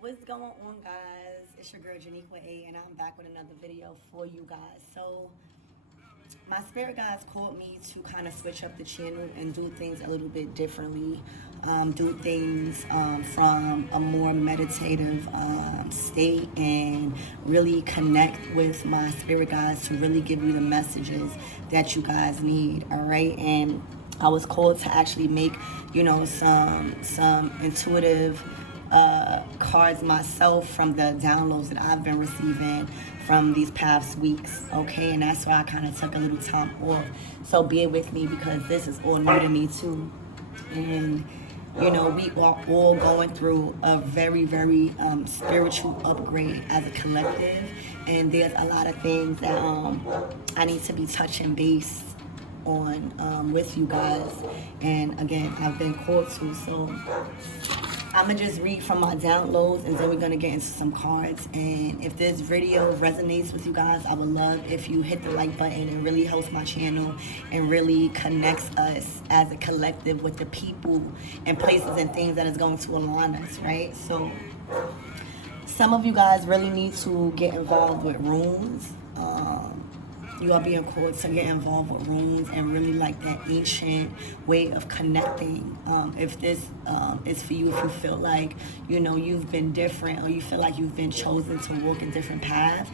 What's going on, guys? It's your girl Janiqua A, and I'm back with another video for you guys. So my spirit guides called me to kind of switch up the channel and do things a little bit differently. Do things from a more meditative state, and really connect with my spirit guides to really give you the messages that you guys need. All right, and I was called to actually make, some intuitive cards myself from the downloads that I've been receiving from these past weeks. Okay, and that's why I kind of took a little time off. So bear with me, because this is all new to me too. And we are all going through a very, very spiritual upgrade as a collective, and there's a lot of things that I need to be touching base on with you guys. And again, I've been called to, so I'm gonna just read from my downloads, and then we're gonna get into some cards. And if this video resonates with you guys, I would love if you hit the like button. It really helps my channel and really connects us as a collective with the people and places and things that is going to align us, right? So some of you guys really need to get involved with runes. You are being called to get involved with runes and really like that ancient way of connecting. If this is for you, if you feel like, you've been different, or you feel like you've been chosen to walk a different path,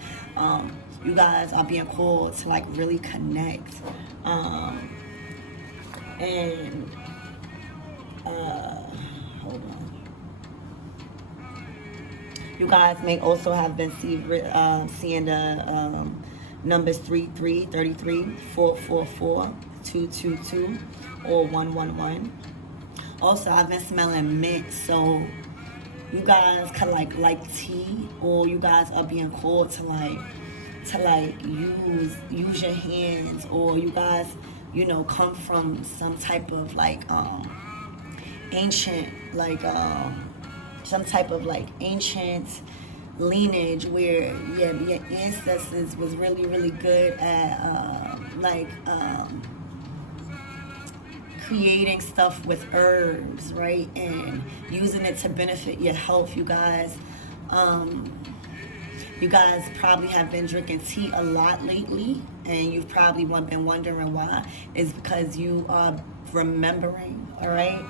you guys are being called to like really connect. Hold on. You guys may also have been seeing the numbers 33, 33, 444, 222, or 111. Also, I've been smelling mint, so you guys could like tea, or you guys are being called to use your hands, or you guys come from some type of ancient some type of ancient lineage where your ancestors was really, really good at creating stuff with herbs, right, and using it to benefit your health. You guys probably have been drinking tea a lot lately, and you've probably been wondering why. It's because you are remembering. All right.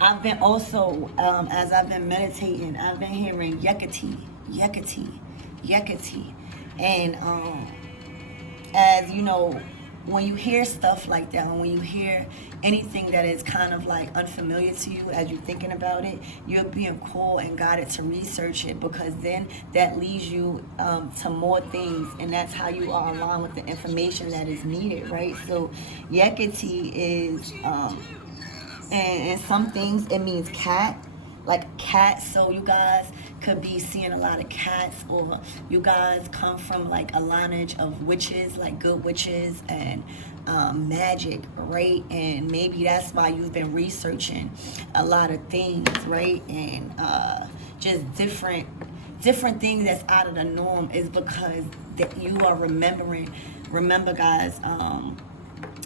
I've been also, as I've been meditating, I've been hearing Yekati, Yekati, Yekati. And as you know, when you hear stuff like that, when you hear anything that is kind of unfamiliar to you, as you're thinking about it, you're being called and guided to research it, because then that leads you to more things, and that's how you are aligned with the information that is needed, right? So Yekati is... And some things, it means cat, like cat. So you guys could be seeing a lot of cats, or you guys come from a lineage of witches, like good witches and magic, right? And maybe that's why you've been researching a lot of things, right? And just different things that's out of the norm, is because that you are remembering. Remember, guys,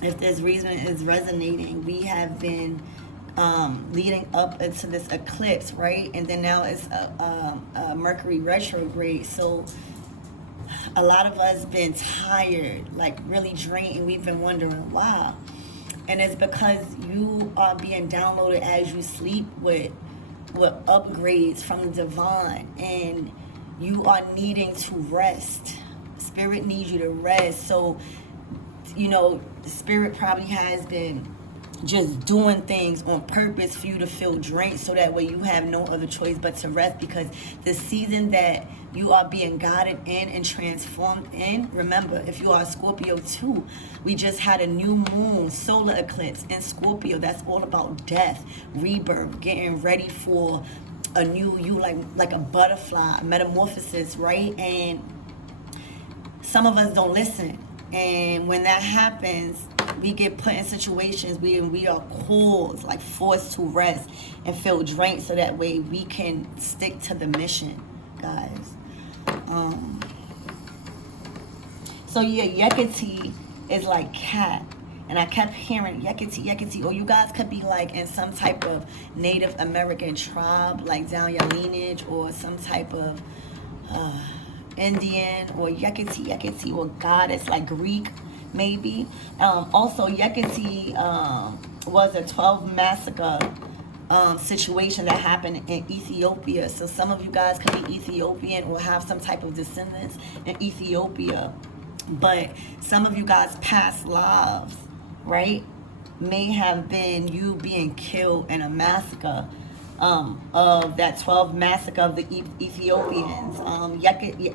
if this reason is resonating, we have been leading up into this eclipse, right? And then now it's a Mercury retrograde. So a lot of us been tired, really drained, and we've been wondering why. And it's because you are being downloaded as you sleep with upgrades from the divine, and you are needing to rest. Spirit needs you to rest. So the spirit probably has been just doing things on purpose for you to feel drained, so that way you have no other choice but to rest, because the season that you are being guided in and transformed in, remember, if you are a Scorpio too, we just had a new moon solar eclipse in Scorpio. That's all about death, rebirth, getting ready for a new you, like a butterfly, metamorphosis, right? And some of us don't listen. And when that happens, we get put in situations where we are called, forced to rest and feel drained, so that way we can stick to the mission, guys. So yeah, Yekati is like cat. And I kept hearing Yekiti, or you guys could be like in some type of Native American tribe, like down your lineage, or some type of Indian, or Yekiti, or goddess, like Greek, maybe. Also, Yekiti was a 12 massacre situation that happened in Ethiopia. So some of you guys could be Ethiopian or have some type of descendants in Ethiopia. But some of you guys' past lives, right, may have been you being killed in a massacre of that 12 massacre of the Ethiopians.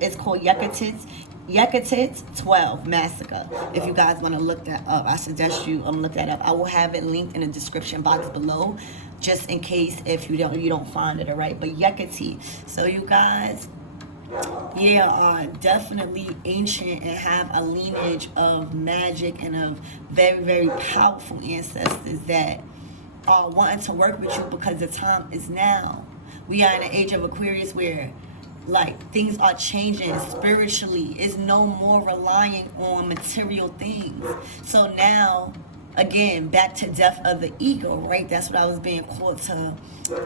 It's called Yekatits 12 massacre. If you guys want to look that up, I suggest you look that up. I will have it linked in the description box below, just in case if you don't find it. All right, but Yekati. So you guys, yeah, are definitely ancient and have a lineage of magic and of very, very powerful ancestors that are wanting to work with you, because the time is now. We are in an age of Aquarius where like things are changing spiritually. It's no more relying on material things. So now, again, back to death of the ego, right? That's what I was being called to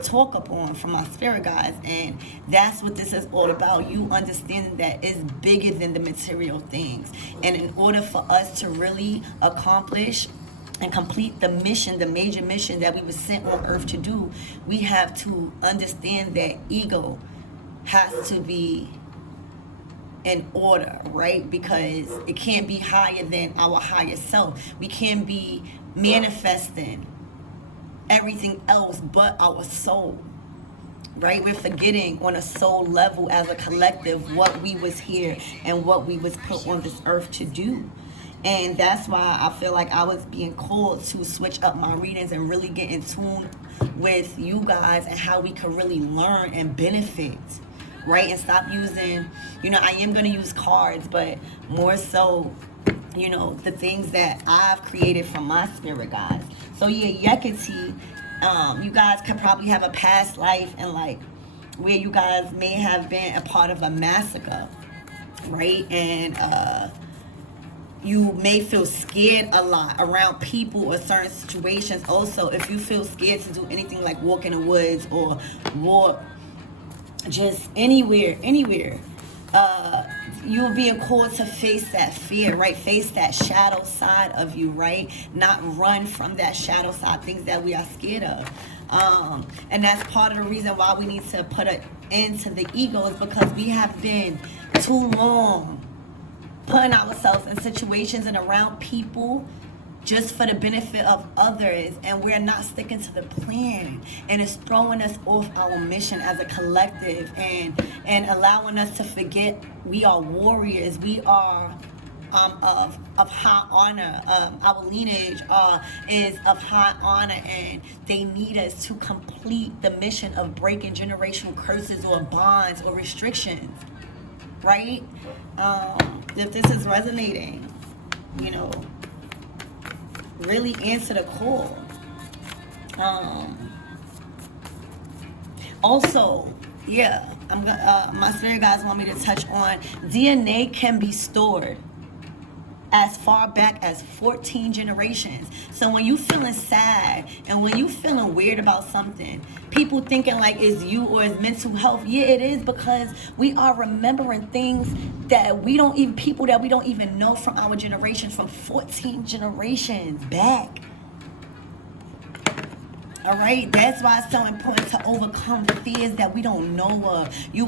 talk upon from my spirit guides. And that's what this is all about. You understanding that it's bigger than the material things. And in order for us to really accomplish and complete the mission, the major mission that we were sent on earth to do, we have to understand that ego has to be in order, right? Because it can't be higher than our higher self. We can't be manifesting everything else but our soul, right? We're forgetting on a soul level as a collective what we was here and what we was put on this earth to do. And that's why I feel like I was being called to switch up my readings and really get in tune with you guys and how we can really learn and benefit, right? And stop using, I am going to use cards, but more so, the things that I've created from my spirit guides. So yeah, Yekati, you guys could probably have a past life and like where you guys may have been a part of a massacre, right? And you may feel scared a lot around people or certain situations. Also, if you feel scared to do anything like walk in the woods or walk just anywhere, you're being called to face that fear, right? Face that shadow side of you, right? Not run from that shadow side, things that we are scared of. And that's part of the reason why we need to put an end to the ego, is because we have been too long putting ourselves in situations and around people just for the benefit of others, and we're not sticking to the plan, and it's throwing us off our mission as a collective and allowing us to forget we are warriors. We are of high honor. Our lineage is of high honor, and they need us to complete the mission of breaking generational curses or bonds or restrictions, right? If this is resonating, really answer the call. Also, yeah, my spirit guides want me to touch on DNA can be stored as far back as 14 generations. So when you feeling sad and when you feeling weird about something, people thinking like it's you or it's mental health, yeah, it is, because we are remembering things that people that we don't even know from our generations, from 14 generations back. All right, that's why it's so important to overcome fears that we don't know of. You're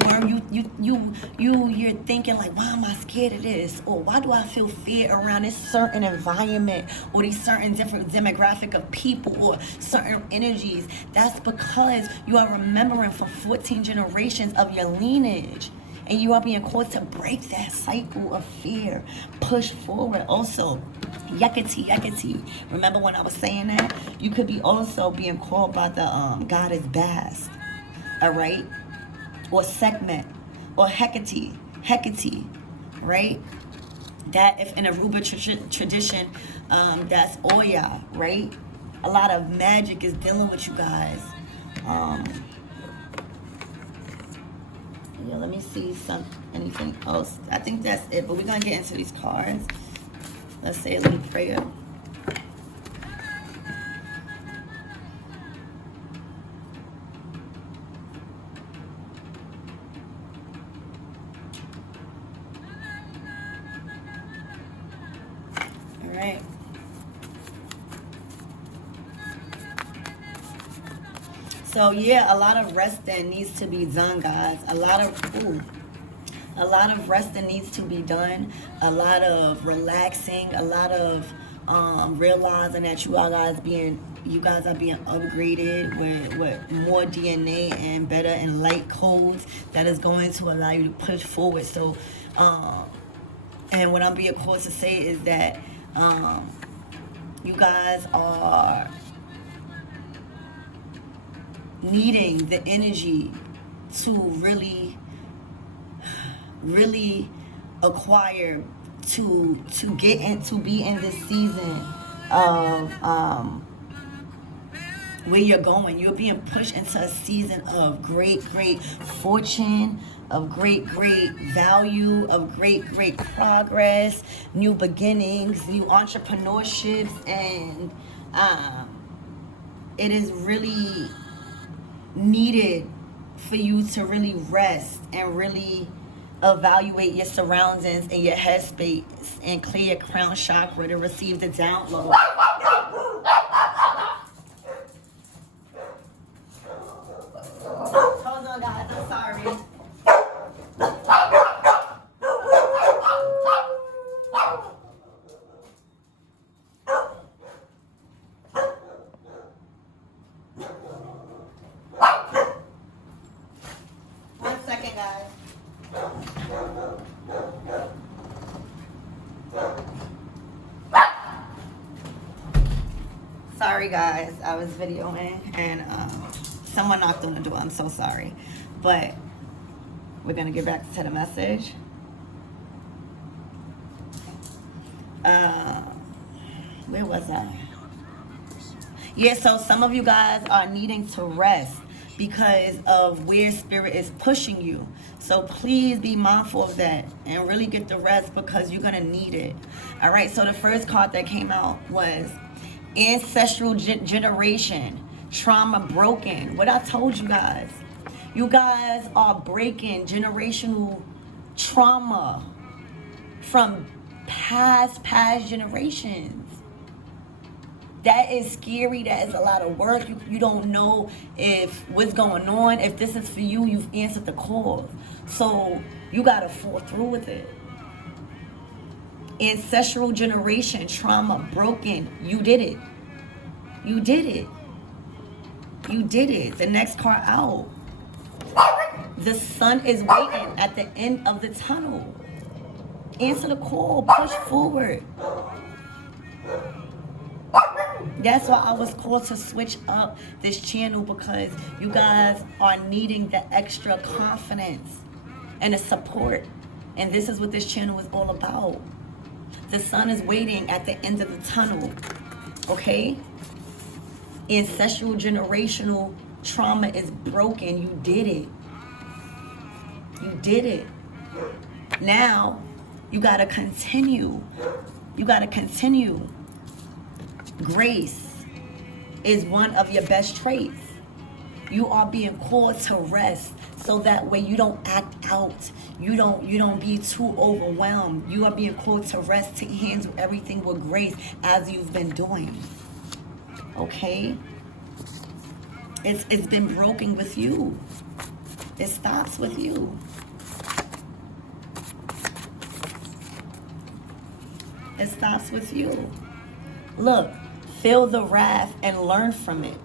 thinking like, why am I scared of this? Or why do I feel fear around this certain environment or these certain different demographic of people or certain energies? That's because you are remembering for 14 generations of your lineage. And you are being called to break that cycle of fear. Push forward. Also, Yekati. Remember when I was saying that? You could be also being called by the goddess Bast. All right? Or Sekhmet. Or Hecate. Right? That, if in Aruba tradition, that's Oya. Right? A lot of magic is dealing with you guys. Yeah, let me see anything else. I think that's it, but we're going to get into these cards. Let's say a little prayer. right? So yeah, a lot of resting needs to be done, guys. A lot of resting needs to be done. A lot of relaxing. A lot of realizing that you guys are being upgraded with more DNA and better and light codes that is going to allow you to push forward. So, and what I'm being called to say is that you guys are needing the energy to really acquire to get in, to be in this season of where you're going. You're being pushed into a season of great fortune, of great value, of great progress, new beginnings, new entrepreneurships, and it is really needed for you to really rest and really evaluate your surroundings and your headspace and clear your crown chakra to receive the download. Hold on, guys. I'm sorry. One second, guys. Sorry, guys. I was videoing and someone knocked on the door. I'm so sorry. But we're going to get back to the message. Where was I? Yeah, so some of you guys are needing to rest because of where spirit is pushing you. So please be mindful of that and really get the rest because you're going to need it. All right, so the first card that came out was ancestral generation, trauma broken. What I told you guys are breaking generational trauma from past generations. That is scary. That is a lot of work. You don't know if what's going on. If this is for you, you've answered the call. So you got to fall through with it. Ancestral generation, trauma, broken. You did it. You did it. You did it. The next card out. The sun is waiting at the end of the tunnel. Answer the call. Push forward. That's why I was called to switch up this channel, because you guys are needing the extra confidence and the support. And this is what this channel is all about. The sun is waiting at the end of the tunnel. Okay? Ancestral generational trauma is broken. You did it. You did it. Now, you got to continue. You got to continue. Grace is one of your best traits. You are being called to rest so that way you don't act out. You don't be too overwhelmed. You are being called to rest, to handle everything with grace as you've been doing. Okay? It's been broken with you. It stops with you. It stops with you. Look, feel the wrath and learn from it.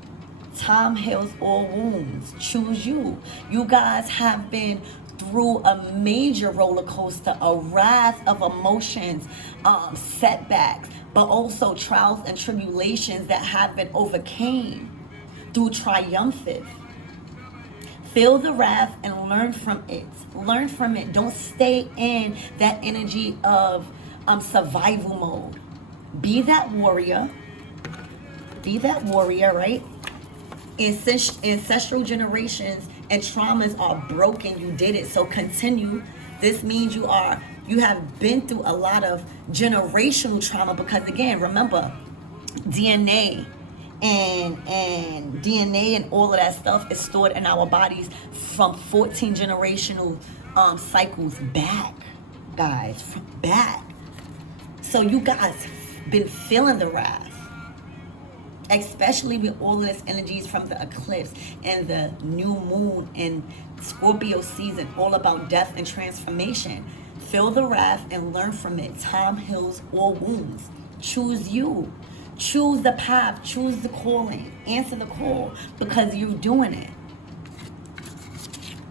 Time heals all wounds. Choose you. You guys have been through a major roller coaster, a wrath of emotions, setbacks, but also trials and tribulations that have been overcame through triumphant. Feel the wrath and learn from it. Learn from it. Don't stay in that energy of survival mode. Be that warrior. Be that warrior, right? Ancestral generations and traumas are broken. You did it. So continue. This means you have been through a lot of generational trauma, because again, remember, DNA and all of that stuff is stored in our bodies from 14 generational cycles back, guys, back. So you guys been feeling the wrath, especially with all of this energies from the eclipse and the new moon and Scorpio season, all about death and transformation. Feel the wrath and learn from it. Time heals all wounds. Choose you. Choose the path. Choose the calling. Answer the call, because you're doing it.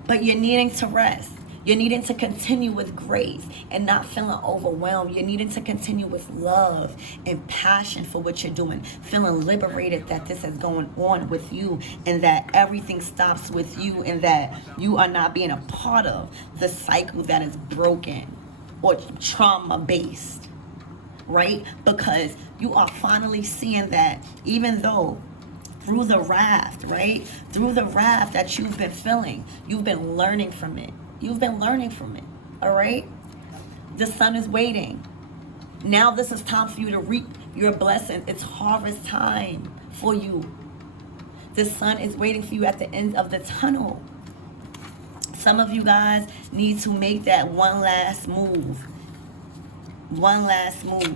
But you're needing to rest. You're needing to continue with grace and not feeling overwhelmed. You're needing to continue with love and passion for what you're doing. Feeling liberated that this is going on with you, and that everything stops with you, and that you are not being a part of the cycle that is broken or trauma-based, right? Because you are finally seeing that even though through the raft, right? Through the raft that you've been feeling, you've been learning from it. You've been learning from it, all right? The sun is waiting. Now this is time for you to reap your blessing. It's harvest time for you. The sun is waiting for you at the end of the tunnel. Some of you guys need to make that one last move. One last move.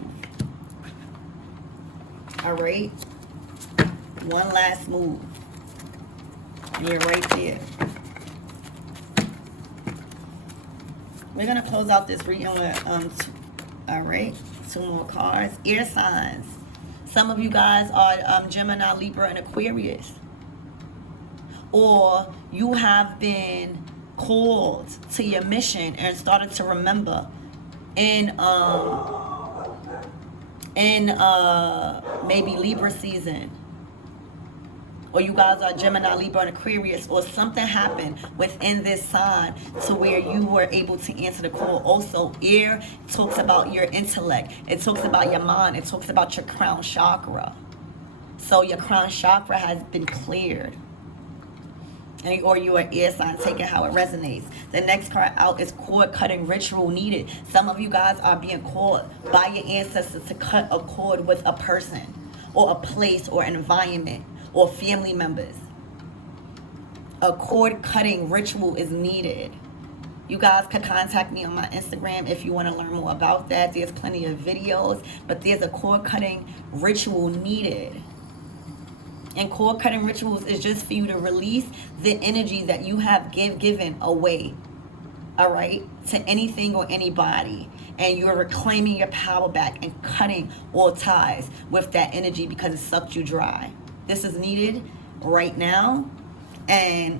All right? One last move. And you're right there. We're going to close out this reading with, all right, 2 more cards. Air signs. Some of you guys are Gemini, Libra, and Aquarius. Or you have been called to your mission and started to remember in maybe Libra season. Or you guys are Gemini, Libra, and Aquarius, or something happened within this sign to where you were able to answer the call. Also, air talks about your intellect. It talks about your mind. It talks about your crown chakra. So your crown chakra has been cleared. Or you are air sign, take it how it resonates. The next card out is cord cutting ritual needed. Some of you guys are being called by your ancestors to cut a cord with a person or a place or an environment or family members. A cord cutting ritual is needed. You guys can contact me on my Instagram if you want to learn more about that. There's plenty of videos, but there's a cord cutting ritual needed. And cord cutting rituals is just for you to release the energy that you have given away, all right, to anything or anybody. And you're reclaiming your power back and cutting all ties with that energy because it sucked you dry. This is needed right now, and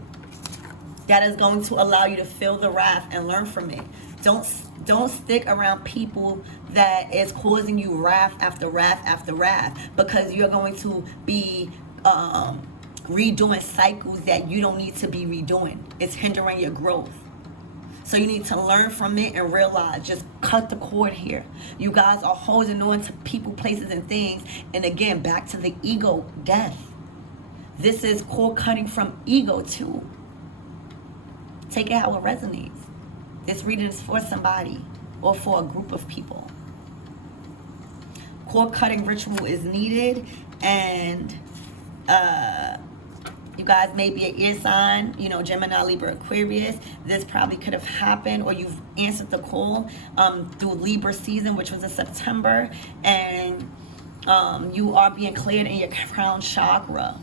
that is going to allow you to feel the wrath and learn from it. Don't stick around people that is causing you wrath after wrath after wrath, because you're going to be redoing cycles that you don't need to be redoing. It's hindering your growth. So you need to learn from it and realize, just cut the cord here. You guys are holding on to people, places, and things. And again, back to the ego death. This is cord cutting from ego too. Take it how it resonates. This reading is for somebody or for a group of people. Cord cutting ritual is needed, and you guys may be an air sign, you know, Gemini, Libra, Aquarius. This probably could have happened, or you've answered the call through Libra season, which was in September, and you are being cleared in your crown chakra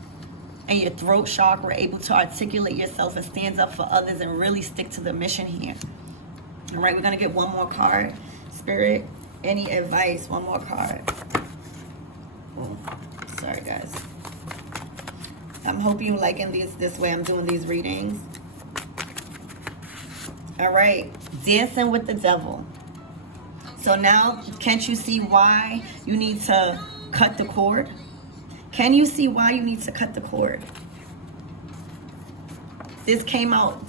and your throat chakra, able to articulate yourself and stand up for others and really stick to the mission here. All right, we're going to get one more card. Spirit, any advice? One more card. Oh, sorry, guys. I'm hoping you're liking this way I'm doing these readings. All right, dancing with the devil. So now, can't you see why you need to cut the cord? Can you see why you need to cut the cord? This came out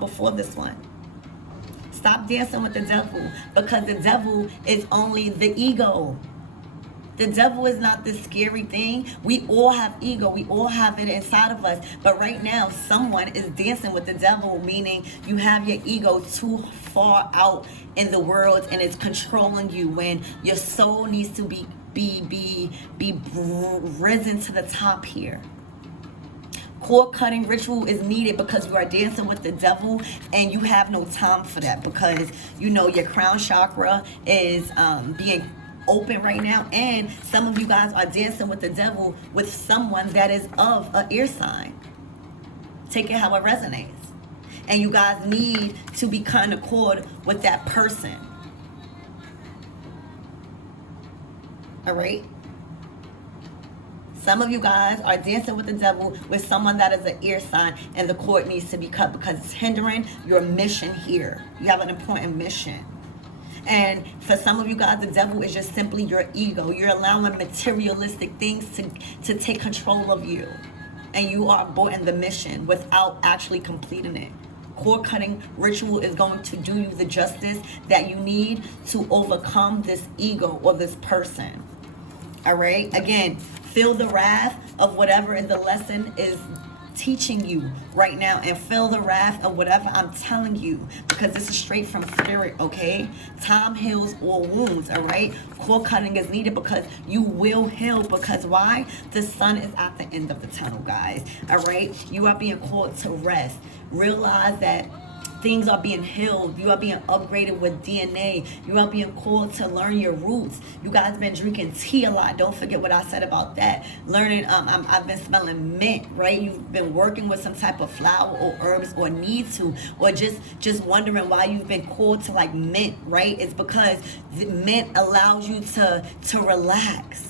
before this one. Stop dancing with the devil, because the devil is only the ego. The devil is not this scary thing. We all have ego. We all have it inside of us. But right now, someone is dancing with the devil, meaning you have your ego too far out in the world and it's controlling you, when your soul needs to be risen to the top here. Cord cutting ritual is needed because you are dancing with the devil, and you have no time for that, because you know your crown chakra is being open right now. And some of you guys are dancing with the devil with someone that is of an air sign. Take it how it resonates. And you guys need to be kind of accord with that person. All right? Some of you guys are dancing with the devil with someone that is an air sign, and the cord needs to be cut because it's hindering your mission here. You have an important mission. And for some of you guys, the devil is just simply your ego. You're allowing materialistic things to take control of you. And you are aborting the mission without actually completing it. Cord cutting ritual is going to do you the justice that you need to overcome this ego or this person. All right? Again, feel the wrath of whatever the lesson is teaching you right now, and feel the wrath of whatever I'm telling you, because this is straight from spirit, okay? Time heals all wounds, all right? Cord cutting is needed because you will heal. Because why? The sun is at the end of the tunnel, guys, all right? You are being called to rest. Realize that things are being healed. You are being upgraded with DNA. You are being called to learn your roots. You guys been drinking tea a lot. Don't forget what I said about that. Learning, I've been smelling mint, right? You've been working with some type of flower or herbs, or need to, or just wondering why you've been called to like mint, right? It's because the mint allows you to relax.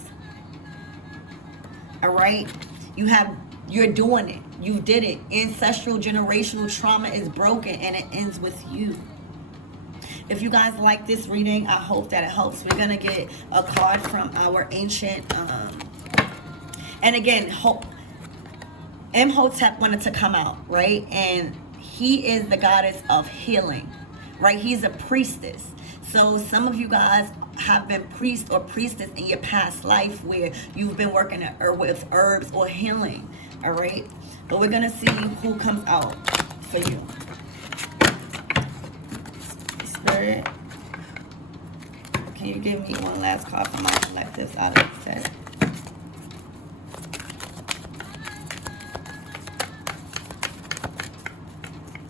All right? You're doing it. You did it. Ancestral generational trauma is broken, and it ends with you. If you guys like this reading, I hope that it helps. We're going to get a card from our ancient, and again, Imhotep wanted to come out, right? And he is the goddess of healing, right? He's a priestess. So some of you guys have been priest or priestess in your past life where you've been working with herbs or healing, all right? But we're going to see who comes out for you. Spirit, can you give me one last card for my collectives out of the set?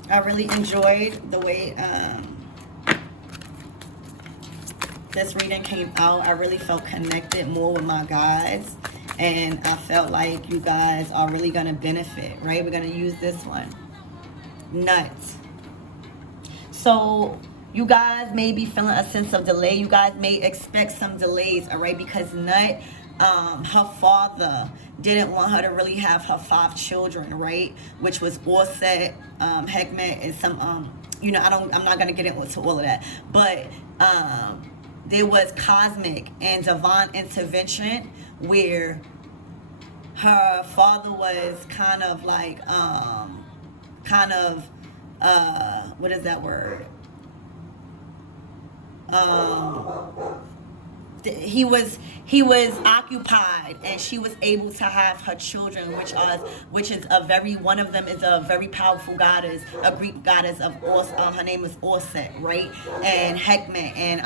I really enjoyed the way this reading came out. I really felt connected more with my guides. And I felt like you guys are really going to benefit, right? We're going to use this one. Nuts. So you guys may be feeling a sense of delay. You guys may expect some delays, all right? Because Nut, her father didn't want her to really have her 5 children, right? Which was Orset, Hekmet, and some, I'm not going to get into all of that. But there was cosmic and divine intervention where her father was kind of like, what is that word? He was occupied, and she was able to have her children, which is one of them is a very powerful goddess, a Greek goddess of her name is Orset, right? And Hekmet, and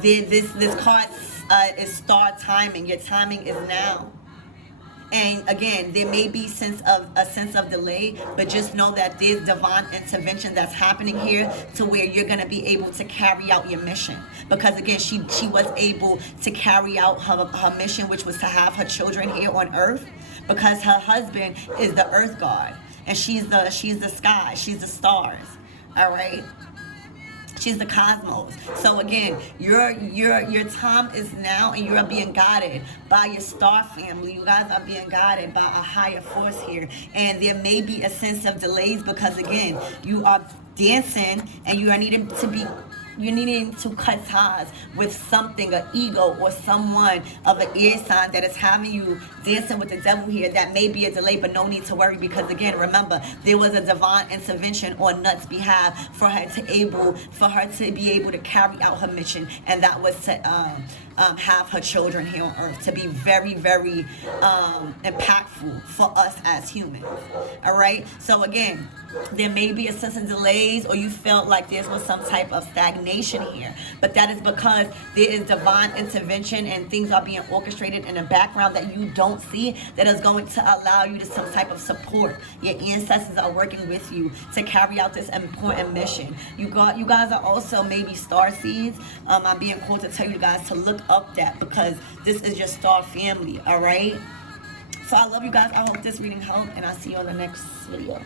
this card is star timing. Your timing is now. And again, there may be a sense of delay, but just know that there's divine intervention that's happening here to where you're going to be able to carry out your mission. Because again, she was able to carry out her mission, which was to have her children here on earth, because her husband is the earth god, and she's the sky, she's the stars. All right. She's the cosmos. So again, your time is now, and you are being guided by your star family. You guys are being guided by a higher force here. And there may be a sense of delays because again, you are dancing and you are needing to cut ties with something, an ego or someone of an air sign that is having you dancing with the devil here. That may be a delay, but no need to worry, because again, remember, there was a divine intervention on Nut's behalf for her to be able to carry out her mission, and that was to have her children here on earth, to be very, very impactful for us as humans. All right. So again, There may be a sense of delays, or you felt like there was some type of stagnation here, but that is because there is divine intervention and things are being orchestrated in the background that you don't see, that is going to allow you to some type of support. Your ancestors are working with you to carry out this important mission. You guys are also maybe star seeds. I'm being called to tell you guys to look up that, because this is your star family. All right, so I love you guys. I hope this reading helped, and I'll see you on the next video.